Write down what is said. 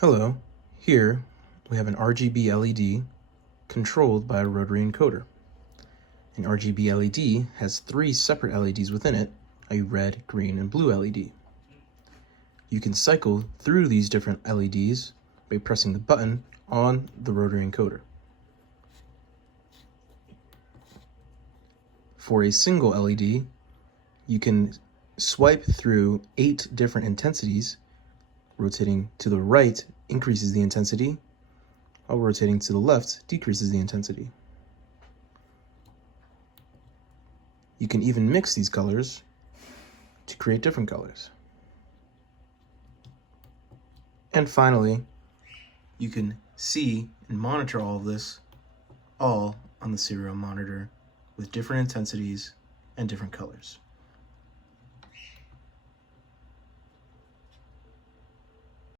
Hello, here we have an RGB LED controlled by a rotary encoder. An RGB LED has 3 separate LEDs within it, a red, green, and blue LED. You can cycle through these different LEDs by pressing the button on the rotary encoder. For a single LED, you can swipe through 8 different intensities. Rotating to the right increases the intensity, while rotating to the left decreases the intensity. You can even mix these colors to create different colors. And finally, you can see and monitor all of this all on the serial monitor with different intensities and different colors.